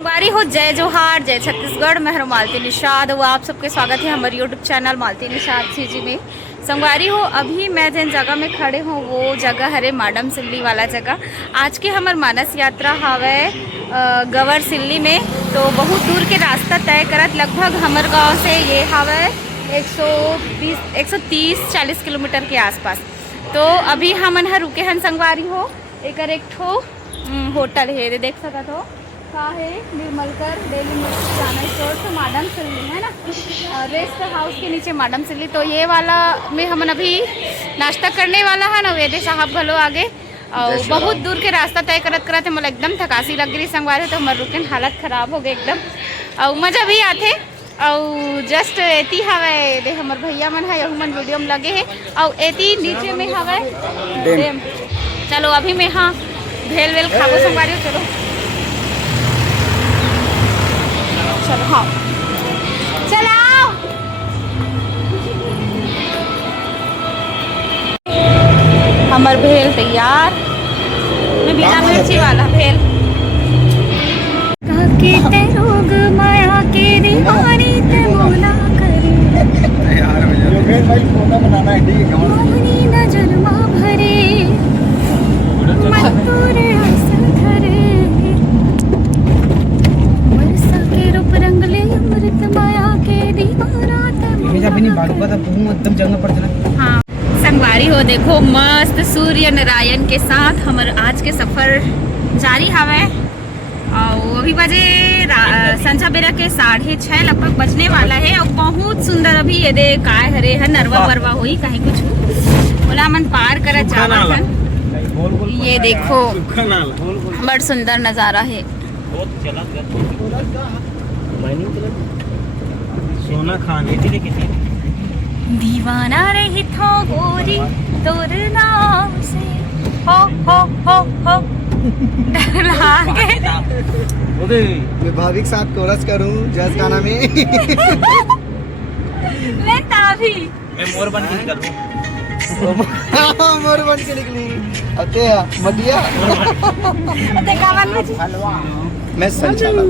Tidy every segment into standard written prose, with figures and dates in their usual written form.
संगवारी हो, जय जोहार, जय छत्तीसगढ़। मैं हूं मालती निषाद और आप सबके स्वागत है हमारे यूट्यूब चैनल मालती निषाद जी में। संगवारी हो, अभी मैं जिन जगह में खड़े हूँ वो जगह हरे माडम सिल्ली वाला जगह। आज के हमार मानस यात्रा हवे गवर सिल्ली में, तो बहुत दूर के रास्ता तय करत। लगभग हमार गांव से ये हवे 130-140 किलोमीटर के आसपास। तो अभी हमन ह रुके हन संगवारी हो। एक ठो होटल है, देख सकत हो का है निर्मलकर डेली किराना स्टोर, तो माडम सिल्ली है ना, रेस्ट हाउस के नीचे माडम सिल्ली। तो ये वाला में हम अभी नाश्ता करने वाला है ना, वेदे साहब भलो आगे। और बहुत दूर के रास्ता तय करत करत मतलब एकदम थकासी लग गई संगवारी, तो हमारे रुके हालत खराब हो गई एकदम। और मज़ा भी आते और जस्ट एती हवे दे हमार भैया मन है, यहू मन वीडियो में लगे है। और एती नीचे में हवे डेम। चलो अभी मैं हाँ भेल वेल खाबो संगवारी। चलो चलो हाँ चलाओ। हमार भेल तैयार, मैं बिना मिर्ची वाला भेल। के रोग माया के दीवानी ते मोला करे यार, भेल भाई फोटो बनाना है, ठीक है। मोहनी नजर मा भरे मन तोरे आसन धरे, बरसा के रूप रंगले अमृत माया के दीवाना ते मोला करे। एकदम जंगल पड़ चला। हाँ संगवारी हो, देखो मस्त सूर्य नारायण के साथ हमारे आज के सफर जारी हवे। और अभी बजे संझा बेरा के 6:30 लगभग बजने वाला है। और बहुत सुंदर अभी ये दे काय हरे है नरवा वरवा हुई कहीं कुछ बोला मन पार कर जावा। ये देखो बड़ सुंदर नजारा है। सोना खाने दीवाना रही थो गोरी तोर नाम से, हो डर लागे। मैं भाभी के साथ कोरस करूं जज गाना में। मैं ताभी मैं मोर बन के निकलूं। मोर बन के निकलूं। अते मटिया ते कावन में मैं संचालक।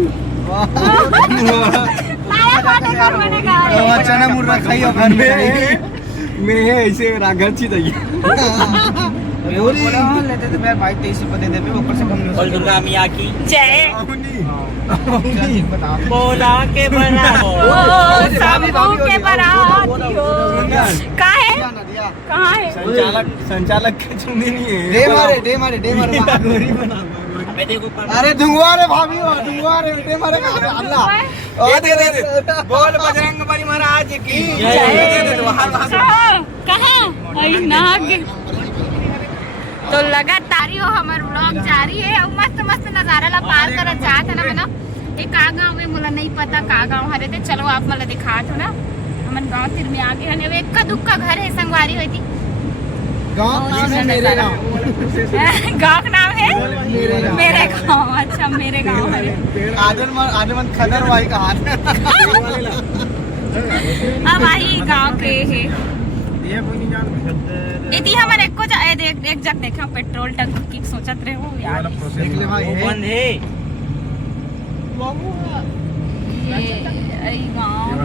माया पाटे कर मैंने कहा चना मुर्रा खाइयो घर में। मैं ऐसे राघव छी दई लेते थे मेरे भाई 23 रुपए दे दे, ऊपर से कम और दुर्गा मियां की जय बोला के बना ओ सबू के बरातियो। कहाँ है संचालक के चुनी नहीं है। दे मारे गोरी बना। अरे धुआं रे भाभी, धुआं रे दे मारे अल्लाह। ये दे बोल बजरंग बली महाराज की जय। कहाँ आई नाग। तो लगातार हो हमार व्लॉग जारी है और मस्त मस्त नजारा ला पार करत जात है ना। मैं ना ये का गाँव में मुला नहीं पता का गाँव हरे थे। चलो आप मला दिखात हो ना, हमन गाँव तिर में आगे हने वे इक्का दुक्का घर है संगवारी होती। गाँव नाम है मेरे गाँव। गाँव का नाम है मेरे गाँव। अच्छा मेरे गाँव है आदमन खदर भाई का हाथ। अब आई गाँव के है इति हमर एको एक जग देखा पेट्रोल टंकी की सोचत रहे हो यार। देख ले भाई वो बंद है। ये गाँव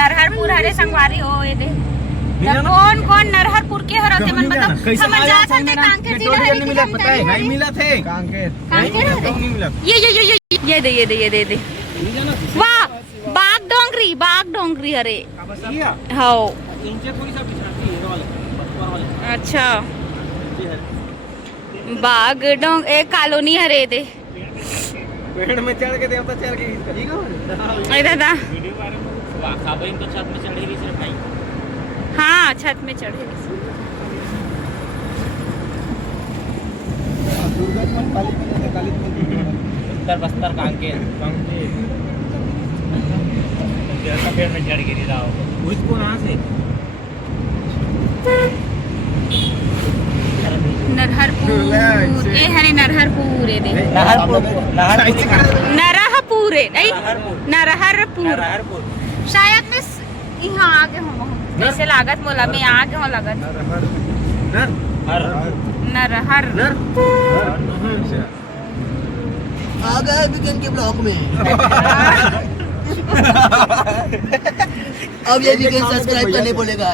नरहरपुर हरे संगवारी हो। ये दे कौन नरहरपुर के हरते मन मतलब समझ जा सकते कांकेर जिला है। नहीं मिला, पता है नहीं मिला थे कांकेर नहीं मिला। ये दे वाह बाग डोंगरी हरे। हाँ अच्छा बाग डोंग एक कॉलोनी हरे दे। पेड़ में चढ़ के देवता चढ़ के दादा तो छत में चढ़ेगी सिर्फ भाई। हाँ छत में चढ़ेगी। उत्तर बस्तर कांकेर पेड़ में चढ़ गिरी रहा हो उसको कहाँ से नरहरपुर ए हरे नरहरपुर ए दे नरहरपुर है नहीं नरहरपुर शायद मैं यहाँ आगे हूँ जैसे लागत मोला में आगे हूँ लागत नरहर आ गए वीकेंड के ब्लॉक में। अब ये वीकेंड सब्सक्राइब करने बोलेगा।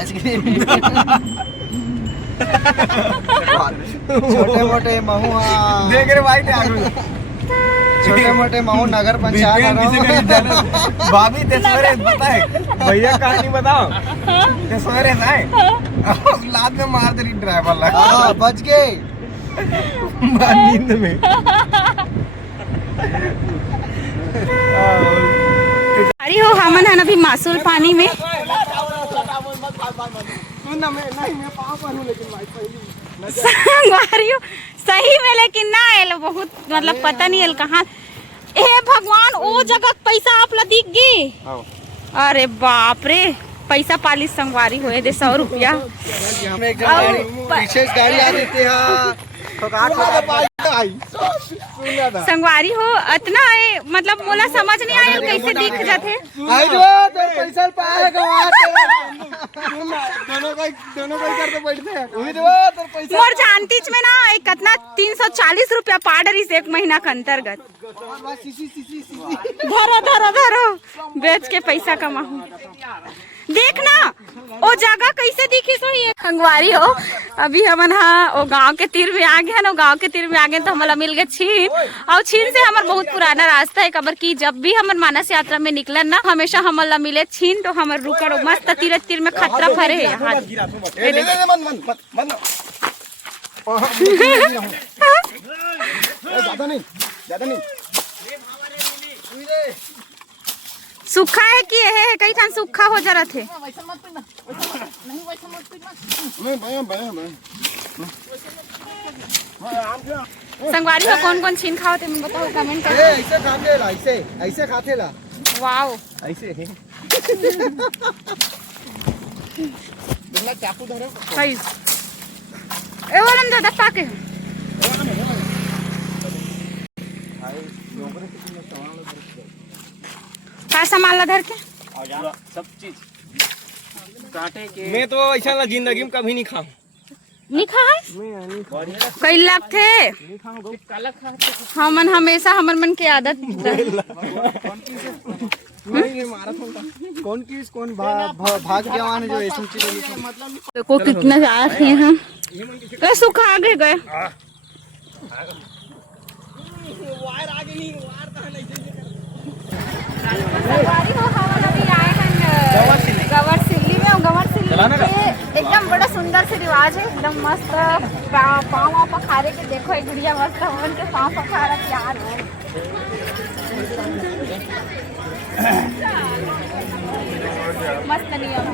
छोटे मोटे महुआ देख रहे भाई छोटे मोटे महू नगर पंचायत भाभी तेसरे बताए भैया कहानी बताओ तेसरे है लाद में मार दे ड्राइवर लगा बच गए नींद में। अरे हो हमन है अभी मासूल पानी में। संगवारी हो सही में, लेकिन ना आयल बहुत, मतलब पता नहीं आयल कहाँ। ए भगवान ओ जगह पैसा आप ला दिख गई। अरे बाप रे, पैसा पाली संगवारी होए दे 100 रुपया। विशेष गाड़ी आ देते हैं संगवारी हो इतना मतलब मोला समझ नहीं आया कैसे दिख जाते। पैसा पाएगा दोनों को करके बैठते हैं। मोर जानतीच में ना एक कितना 340 रुपया पाडरी से 1 महीना के अंतर्गत। धरो धरो धरो बेच के पैसा कमाऊ। देखना ओ जगह कैसे दिखी सो ये खंगवारी हो। अभी हमन ओ गांव के तीर में आ गए, गांव के तीर में आ गए तो हमारा मिल गए छीन। और छीन से हमार बहुत पुराना रास्ता है, कबर की जब भी हमन मानस यात्रा में निकलन ना हमेशा हमारा मिले छीन। तो हमार रुकर मस्त तीर में खतरा भरे है। सूखा है कि है कई ठान सूखा हो जा रहा थे। संगवारी हो कौन कौन छीन खाओ थे बताओ कमेंट कर। ऐसे खाते ला, ऐसे खाते ला। वाओ ऐसे है चाकू धरो सही ए वाला दादा पाके का सामान ला धर के सब चीज काटे के। मैं तो ऐसा ला जिंदगी में कभी नहीं खाऊं। नहीं खाए कई लाख थे हमन हमेशा हमर मन की आदत। कौन भाग जवान जो ऐसी चीज देखो कितना आए थे हम सूखा आगे गए। गवरसिल्ली में एकदम बड़ा सुंदर से रिवाज है, एकदम मस्त पाँव पखारे के। देखो एक गुड़िया मस्त हमन के पाँव पखारा प्यार है। मस्त नियम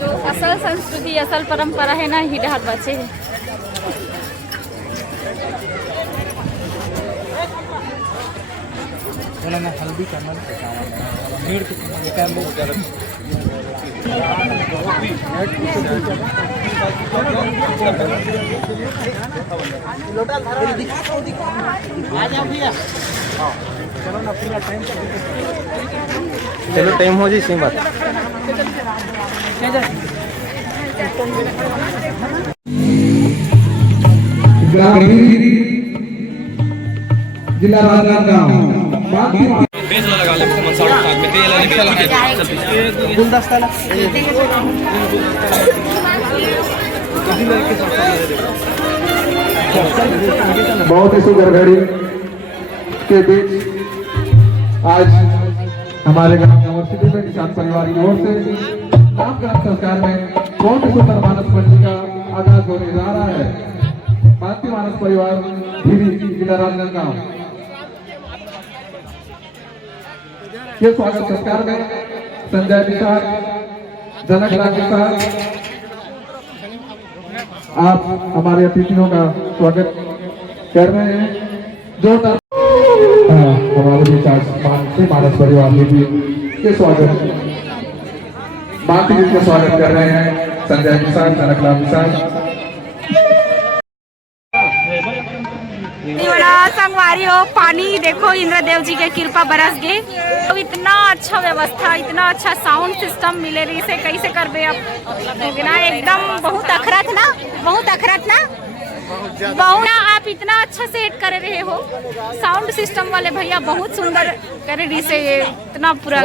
जो असल संस्कृति असल परंपरा है ना ही डहर बचे है। हल्दी करना चलो टाइम हो जाए सही बात। जिला राजनांदगांव लगा ले गुलदस्ता बहुत ही सुंदर घड़ी के बीच आज हमारे यूनिवर्सिटी में निशान परिवार की ओर से नामकरण संस्कार में बहुत ही सुंदर मानस मंच का आगाज होने जा रहा है। मानती मानस परिवार जिला राजनांदगांव के स्वागत संस्कार में संजय निषाद जनक राज के साथ आप हमारे अतिथियों का स्वागत कर रहे हैं। जोरदार हमारे बीच आज मानस परिवार के स्वागत मानती जी के स्वागत कर रहे हैं संजय निषाद जनक राज निषाद। बड़ा संगवारी हो पानी देखो इंद्रदेव जी के कृपा बरस गए। तो इतना अच्छा व्यवस्था, इतना अच्छा साउंड सिस्टम मिले रही से कैसे करबे अब ना, एकदम बहुत अखरत ना, बहुत अखरत ना बहुना। आप इतना अच्छा सेट कर रहे हो, साउंड सिस्टम वाले भैया बहुत सुंदर कर रही से, ये इतना पूरा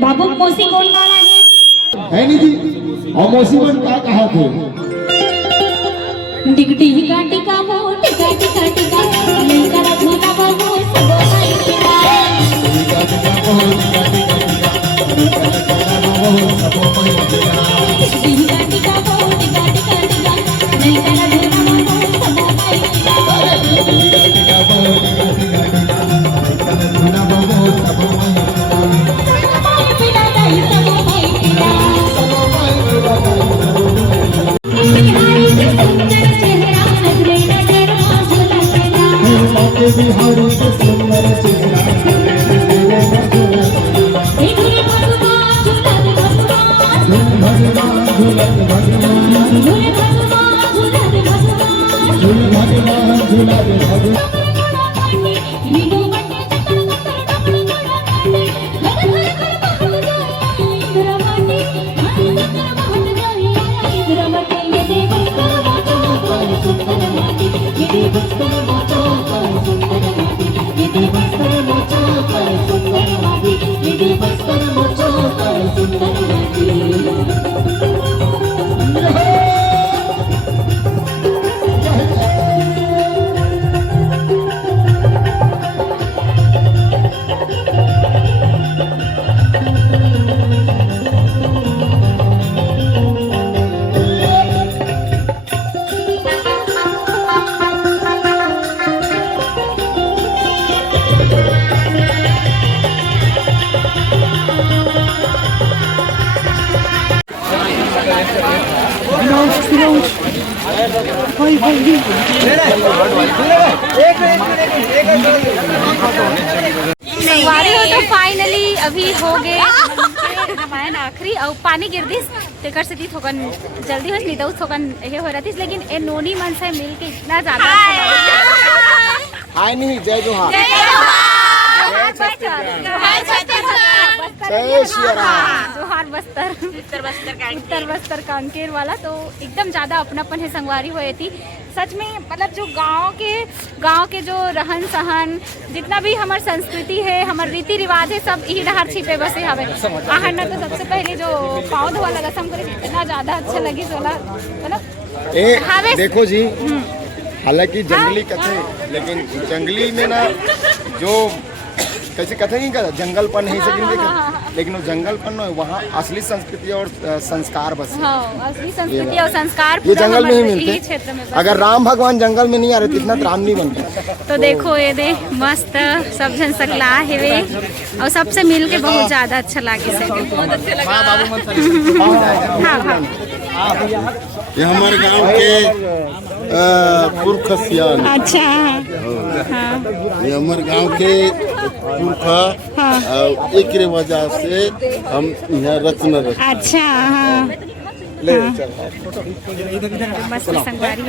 बाबू मौसी कौन वाला है नहीं जी। और मौसी बन क्या कहा थे? टिक टिका टिका वो टिका टिका टिका नहीं करा झोला बाबू सब भाई टिका टिका टिका वो टिका टिका टिका नहीं करा झोला बाबू सब भाई टिका टिका टिका वो टिका टिका टिका नहीं करा झोला बाबू सब भाई टिका टिका टिका वो टिका टिका टिका नहीं करा झोला बाबू सब भाई टिका बिहारी के सुंदर चेहरा संगवारी हो तो फाइनली अभी हो गए रामायण आखिरी और पानी गिर दिस तेकर से थोकन जल्दी हो नहीं तो थोकन ये हो रहा थी, लेकिन ए नोनी मन से मिल के इतना ज्यादा हाय नहीं जय जोहार जोहार बस्तर, उत्तर बस्तर कांकेर वाला। तो एकदम ज़्यादा अपनापन है संगवारी हुए थी सच में। मतलब जो गांव के जो रहन सहन जितना भी हमार संस्कृति है, हमार रीति रिवाज है, सब यही डहार छिपे बसे हवे। आहर ना तो सबसे पहले जो पाँव धोवा लगा सम करे इतना ज़्यादा अच्छा लगी सोला मतलब देखो जी, हालांकि जंगली कथे, लेकिन जंगली में ना जो कैसे कथे नहीं कर जंगलपन है लेकिन वो जंगलपन ना वहाँ असली संस्कृति और संस्कार बस है। असली संस्कृति और संस्कार ये जंगल में ही मिलते क्षेत्र में। अगर राम भगवान जंगल में नहीं आ रहे तो इतना राम नहीं बनता। तो देखो ये दे मस्त सब जन सकला हेवे और सबसे मिल के बहुत ज्यादा अच्छा लागे से। ये हमारे गांव के पुरखसियान। अच्छा ये हमारे गांव के पुरखा एक वजह से हम यहाँ रत्न रख। अच्छा हाँ मस्त संगवारी हो